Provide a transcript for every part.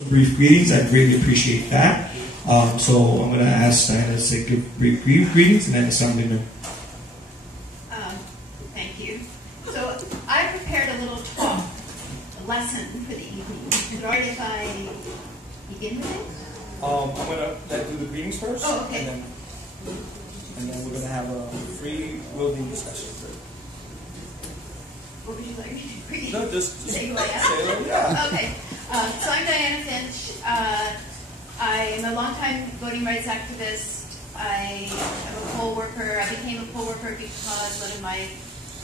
Brief greetings. I greatly appreciate that. So I'm going to ask Diana to give brief greetings and then Assemblyman. Thank you. So I prepared a little talk, a lesson for the evening. Is it all right if I begin with it? I'm going to do the greetings first. Oh, okay. And then we're going to have a free-wielding discussion. What would you like me to read? No, just say who I am? Say who you are. Okay. So I'm Diana Finch. I am a longtime voting rights activist. I am a poll worker. I became a poll worker because one of my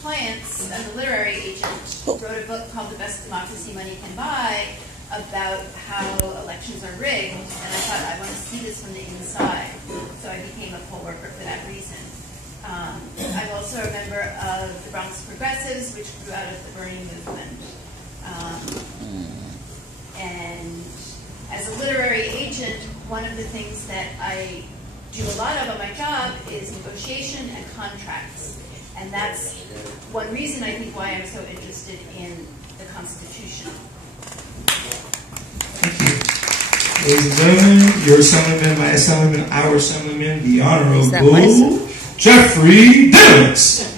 clients, a literary agent, wrote a book called The Best Democracy Money Can Buy about how elections are rigged. And I thought, I want to see this from the inside. So I became a poll worker for that reason. I'm also a member of the Bronx Progressives, which grew out of the Bernie movement. And as a literary agent, one of the things that I do a lot of on my job is negotiation and contracts. And that's one reason I think why I'm so interested in the Constitution. Thank you. Ladies and gentlemen, your Assemblyman, my Assemblyman, our Assemblyman, the Honorable Jeffrey Dillitz.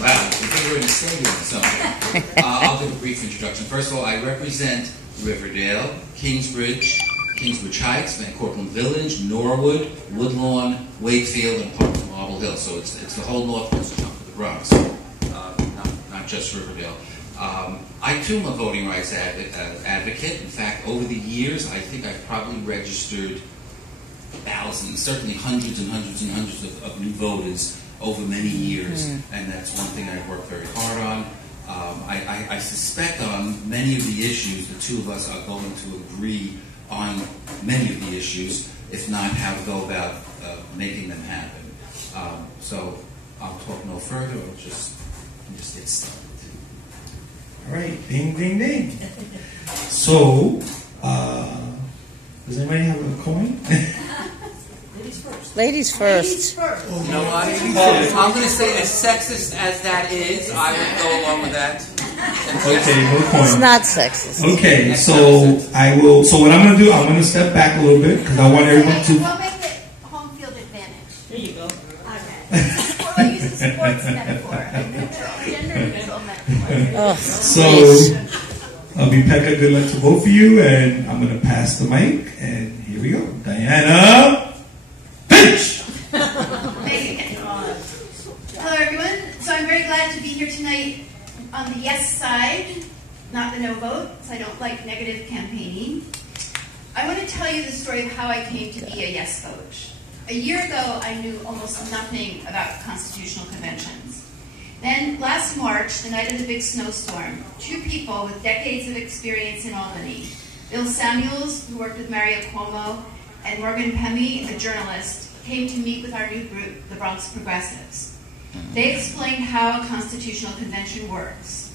Wow, I think we're in the stadium or something. I'll give a brief introduction. First of all, I represent Riverdale, Kingsbridge Heights, Van Cortlandt Village, Norwood, Woodlawn, Wakefield, and part of Marble Hill. So it's the whole northwest chunk of the Bronx, not just Riverdale. I too am a voting rights advocate. In fact, over the years, I think I've probably registered thousands, certainly hundreds and hundreds and hundreds of new voters over many years, and that's one thing I've worked very hard on. I suspect on many of the issues, the two of us are going to agree on many of the issues, if not how to go about making them happen. So I'll talk no further, I'll just get started. All right, ding, ding, ding. So, does anybody have a coin? Ladies first. You know what? I'm going to say, as sexist as that is, I would go along with that. Okay, no coin. It's not sexist. Okay, so I will. So what I'm going to do, I'm going to step back a little bit because I want everyone to. We'll make it home field advantage. There you go. Okay. We'll use the sports metaphor. Gender neutral metaphor. So, BPECA, good luck to both of you, and I'm going to pass the mic, and here we go. Diana Finch! Hello, everyone. So I'm very glad to be here tonight on the yes side, not the no vote, because I don't like negative campaigning. I want to tell you the story of how I came to be a yes vote. A year ago, I knew almost nothing about constitutional conventions. Then, last March, the night of the big snowstorm, two people with decades of experience in Albany, Bill Samuels, who worked with Mario Cuomo, and Morgan Pemi, a journalist, came to meet with our new group, the Bronx Progressives. They explained how a constitutional convention works.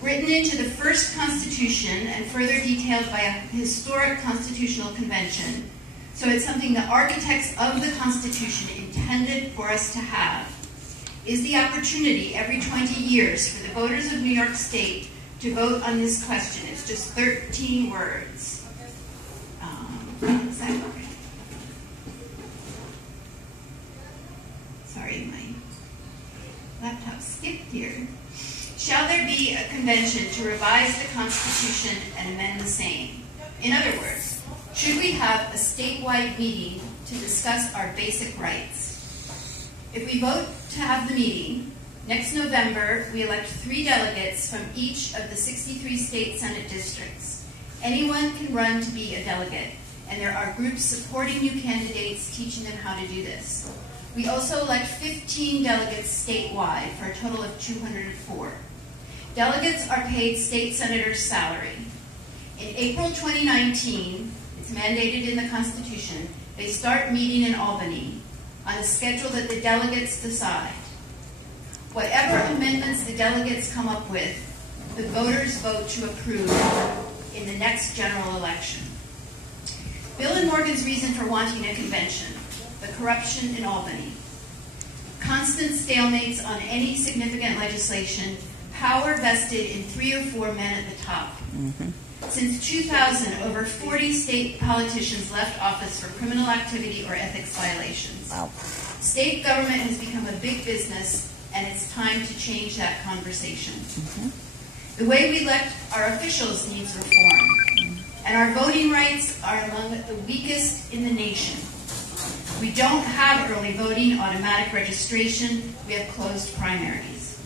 Written into the first Constitution and further detailed by a historic constitutional convention, so it's something the architects of the Constitution intended for us to have, is the opportunity every 20 years for the voters of New York State to vote on this question. It's just 13 words. Is that okay? Sorry, my laptop skipped here. Shall there be a convention to revise the Constitution and amend the same? In other words, should we have a statewide meeting to discuss our basic rights? If we vote to have the meeting, next November we elect 3 delegates from each of the 63 state Senate districts. Anyone can run to be a delegate, and there are groups supporting new candidates teaching them how to do this. We also elect 15 delegates statewide for a total of 204. Delegates are paid state senators' salary. In April 2019, it's mandated in the Constitution, they start meeting in Albany on a schedule that the delegates decide. Whatever amendments the delegates come up with, the voters vote to approve in the next general election. Bill and Morgan's reason for wanting a convention: the corruption in Albany. Constant stalemates on any significant legislation, power vested in 3 or 4 men at the top. Since 2000, over 40 state politicians left office for criminal activity or ethics violations. Wow. State government has become a big business, and it's time to change that conversation. The way we elect our officials needs reform, and our voting rights are among the weakest in the nation. We don't have early voting, automatic registration. We have closed primaries.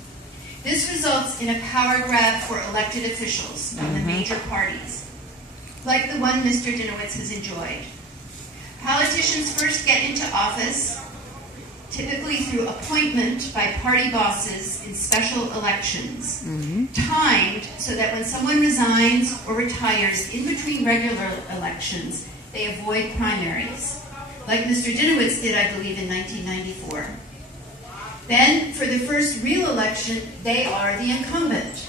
This results in a power grab for elected officials from the major parties, like the one Mr. Dinowitz has enjoyed. Politicians first get into office, typically through appointment by party bosses in special elections, timed so that when someone resigns or retires in between regular elections, they avoid primaries, like Mr. Dinowitz did, I believe, in 1994. Then, for the first real election, they are the incumbent.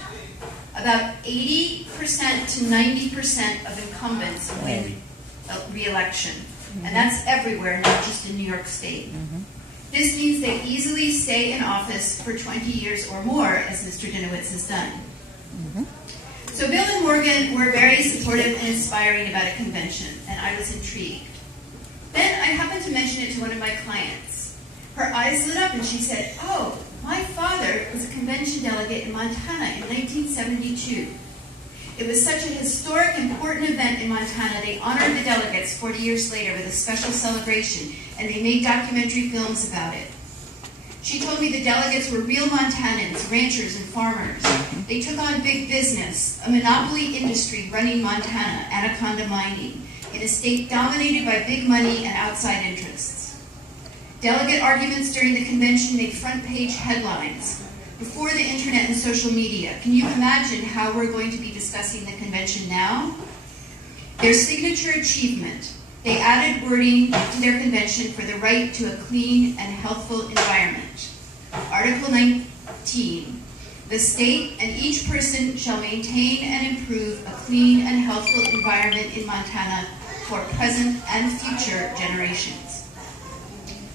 About 80% to 90% of incumbents win re-election. And that's everywhere, not just in New York State. This means they easily stay in office for 20 years or more, as Mr. Dinowitz has done. So Bill and Morgan were very supportive and inspiring about a convention, and I was intrigued. Then I happened to mention it to one of my clients. Her eyes lit up and she said, "Oh, my father was a convention delegate in Montana in 1972. It was such a historic, important event in Montana, they honored the delegates 40 years later with a special celebration, and they made documentary films about it." She told me the delegates were real Montanans, ranchers and farmers. They took on big business, a monopoly industry running Montana, anaconda mining, in a state dominated by big money and outside interests. Delegate arguments during the convention made front-page headlines. Before the internet and social media, can you imagine how we're going to be discussing the convention now? Their signature achievement, they added wording to their convention for the right to a clean and healthful environment. Article 19, the state and each person shall maintain and improve a clean and healthful environment in Montana for present and future generations.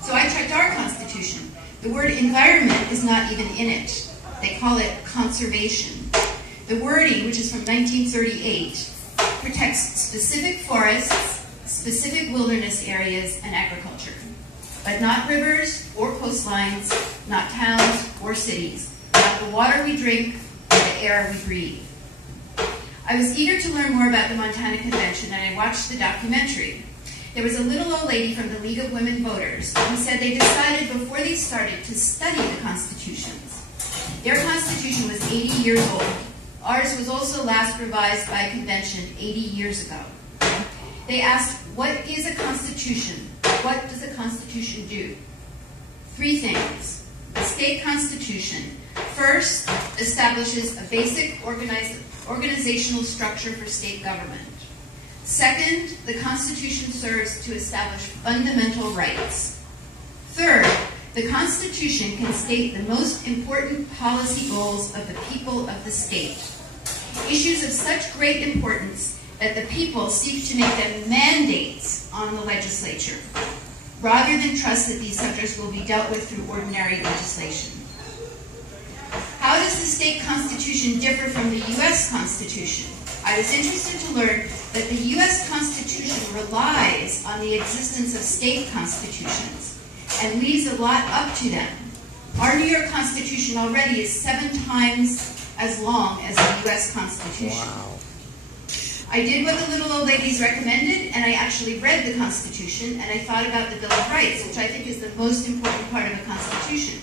So I checked our Constitution. The word environment is not even in it. They call it conservation. The wording, which is from 1938, protects specific forests, specific wilderness areas, and agriculture, but not rivers or coastlines, not towns or cities, not the water we drink or the air we breathe. I was eager to learn more about the Montana Convention, and I watched the documentary. There was a little old lady from the League of Women Voters who said they decided before they started to study the constitutions. Their constitution was 80 years old. Ours was also last revised by a convention 80 years ago. They asked, what is a constitution? What does a constitution do? 3 things. The state constitution first establishes a basic organizational structure for state government. Second, the Constitution serves to establish fundamental rights. Third, the Constitution can state the most important policy goals of the people of the state. Issues of such great importance that the people seek to make them mandates on the legislature, rather than trust that these subjects will be dealt with through ordinary legislation. How does the state constitution differ from the U.S. Constitution? I was interested to learn that the U.S. Constitution relies on the existence of state constitutions and leaves a lot up to them. Our New York Constitution already is 7 times as long as the U.S. Constitution. Wow. I did what the little old ladies recommended, and I actually read the Constitution, and I thought about the Bill of Rights, which I think is the most important part of a Constitution.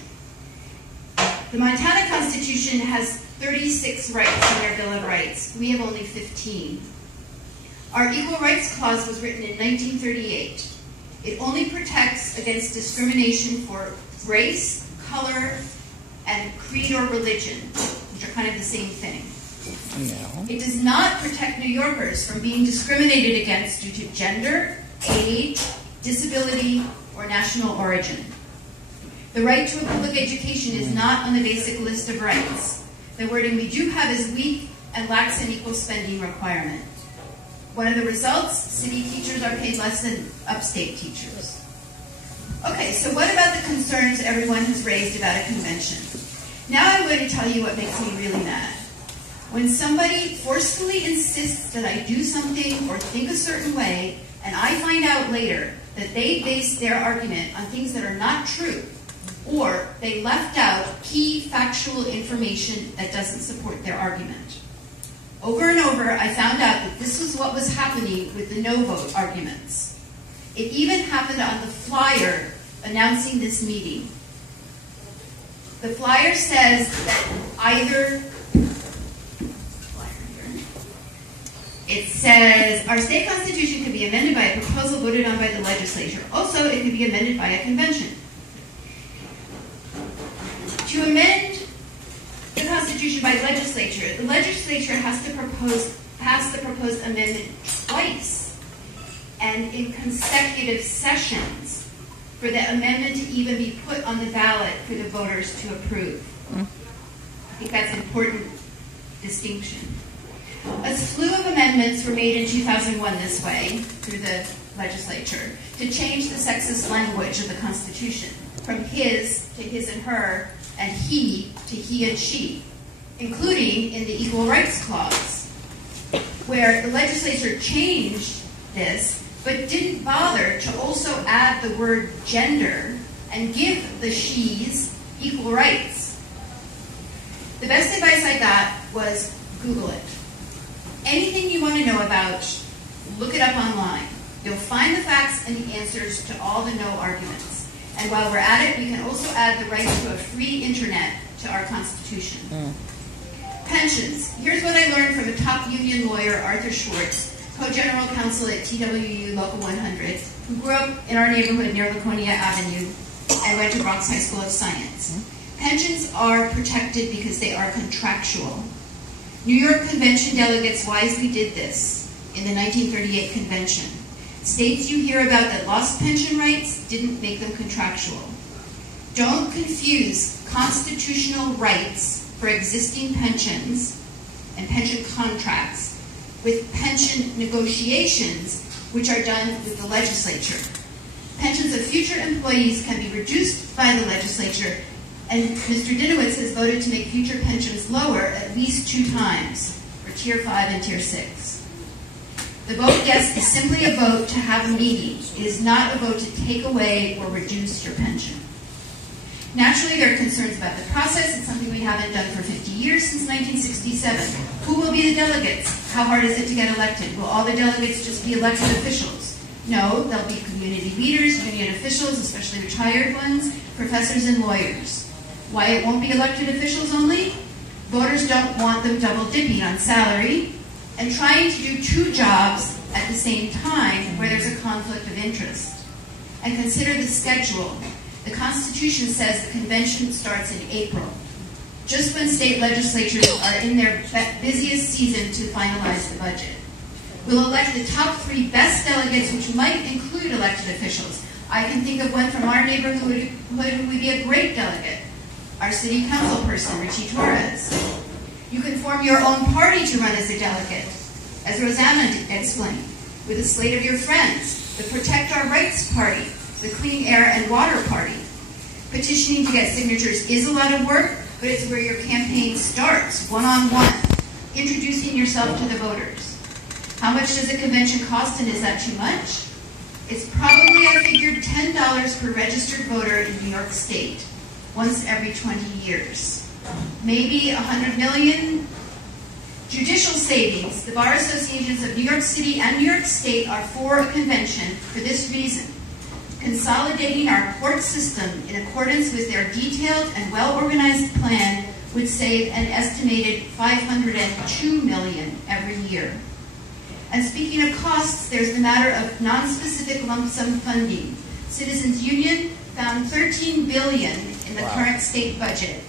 The Montana Constitution has 36 rights in their Bill of Rights. We have only 15. Our Equal Rights Clause was written in 1938. It only protects against discrimination for race, color, and creed or religion, which are kind of the same thing. No. It does not protect New Yorkers from being discriminated against due to gender, age, disability, or national origin. The right to a public education is not on the basic list of rights. The wording we do have is weak and lacks an equal spending requirement. One of the results, city teachers are paid less than upstate teachers. Okay, so what about the concerns everyone has raised about a convention? Now I'm going to tell you what makes me really mad. When somebody forcefully insists that I do something or think a certain way, and I find out later that they base their argument on things that are not true, or they left out key factual information that doesn't support their argument. Over and over, I found out that this was what was happening with the no vote arguments. It even happened on the flyer announcing this meeting. The flyer says that either, it says, our state constitution can be amended by a proposal voted on by the legislature. Also, it can be amended by a convention. To amend the Constitution by legislature, the legislature has to pass the proposed amendment twice and in consecutive sessions for the amendment to even be put on the ballot for the voters to approve. I think that's an important distinction. A slew of amendments were made in 2001 this way through the legislature to change the sexist language of the Constitution from his to his and her, and he to he and she, including in the Equal Rights Clause, where the legislature changed this, but didn't bother to also add the word gender and give the she's equal rights. The best advice I got was Google it. Anything you want to know about, look it up online. You'll find the facts and the answers to all the no arguments. And while we're at it, we can also add the right to a free internet to our Constitution. Pensions. Here's what I learned from a top union lawyer, Arthur Schwartz, co-general counsel at TWU Local 100, who grew up in our neighborhood near Laconia Avenue and went to Bronx High School of Science. Pensions are protected because they are contractual. New York Convention delegates wisely did this in the 1938 convention. States you hear about that lost pension rights didn't make them contractual. Don't confuse constitutional rights for existing pensions and pension contracts with pension negotiations, which are done with the legislature. Pensions of future employees can be reduced by the legislature, and Mr. Dinowitz has voted to make future pensions lower at least 2 times, for Tier 5 and Tier 6. The vote yes is simply a vote to have a meeting. It is not a vote to take away or reduce your pension. Naturally, there are concerns about the process. It's something we haven't done for 50 years, since 1967. Who will be the delegates? How hard is it to get elected? Will all the delegates just be elected officials? No, there'll be community leaders, union officials, especially retired ones, professors and lawyers. Why it won't be elected officials only? Voters don't want them double dipping on salary and trying to do 2 jobs at the same time where there's a conflict of interest. And consider the schedule. The Constitution says the convention starts in April, just when state legislatures are in their busiest season to finalize the budget. We'll elect the top 3 best delegates, which might include elected officials. I can think of one from our neighborhood who would be a great delegate, our city council person, Richie Torres. You can form your own party to run as a delegate, as Rosanna explained, with a slate of your friends, the Protect Our Rights Party, the Clean Air and Water Party. Petitioning to get signatures is a lot of work, but it's where your campaign starts, one-on-one, introducing yourself to the voters. How much does a convention cost, and is that too much? It's probably, I figured, $10 per registered voter in New York State, once every 20 years. Maybe 100 million. Judicial savings. The Bar Associations of New York City and New York State are for a convention for this reason. Consolidating our court system in accordance with their detailed and well-organized plan would save an estimated $502 million every year. And speaking of costs, there's the matter of non-specific lump sum funding. Citizens Union found $13 billion in the current state budget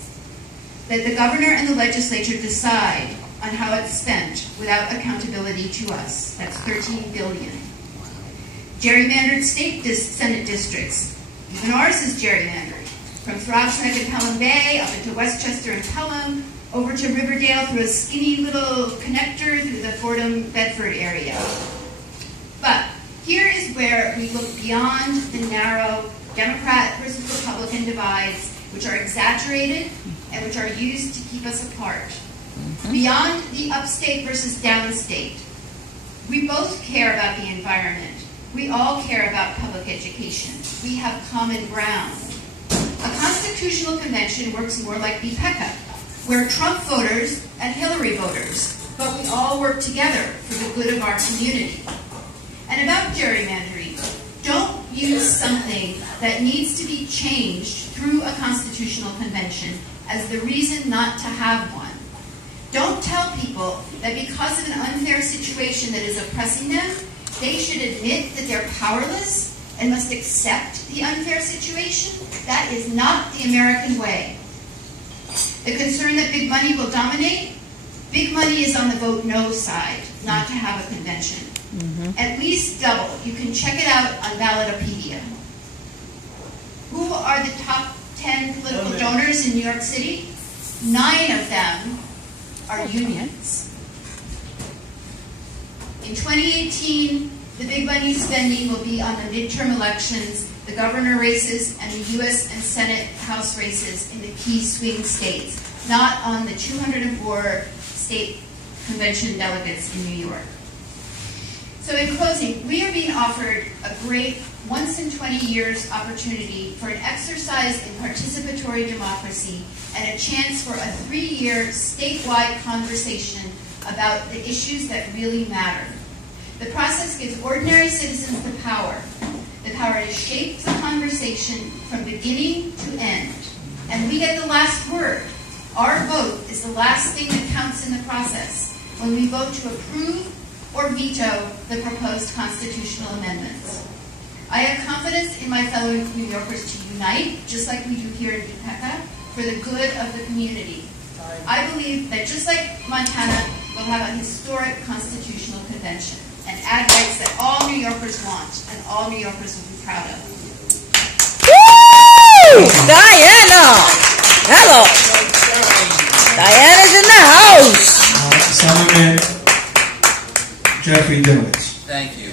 that the governor and the legislature decide on how it's spent without accountability to us. That's $13 billion. Gerrymandered state Senate districts. Even ours is gerrymandered. From Throbsneck and Pelham Bay, up into Westchester and Pelham, over to Riverdale through a skinny little connector through the Fordham-Bedford area. But here is where we look beyond the narrow Democrat versus Republican divides, which are exaggerated and which are used to keep us apart. Beyond the upstate versus downstate, we both care about the environment. We all care about public education. We have common ground. A constitutional convention works more like BPECA. We're Trump voters and Hillary voters, but we all work together for the good of our community. And about gerrymandering, don't use something that needs to be changed through a constitutional convention as the reason not to have one. Don't tell people that because of an unfair situation that is oppressing them, they should admit that they're powerless and must accept the unfair situation. That is not the American way. The concern that big money will dominate, big money is on the vote no side, not to have a convention. At least double. You can check it out on Ballotopedia. Who are the top 10 political donors in New York City? 9 of them are unions. In 2018, the big money spending will be on the midterm elections, the governor races, and the U.S. and Senate House races in the key swing states, not on the 204 state convention delegates in New York. So in closing, we are being offered a great once-in-20 years opportunity for an exercise in participatory democracy and a chance for a 3-year statewide conversation about the issues that really matter. The process gives ordinary citizens the power to shape the conversation from beginning to end. And we get the last word. Our vote is the last thing that counts in the process when we vote to approve or veto the proposed constitutional amendments. I have confidence in my fellow New Yorkers to unite, just like we do here in BPECA, for the good of the community. I believe that just like Montana will have a historic constitutional convention and add rights that all New Yorkers want and all New Yorkers will be proud of. Woo! Diana! Hello! Diana's in the house! Assemblyman Jeffrey Dinowitz. Thank you.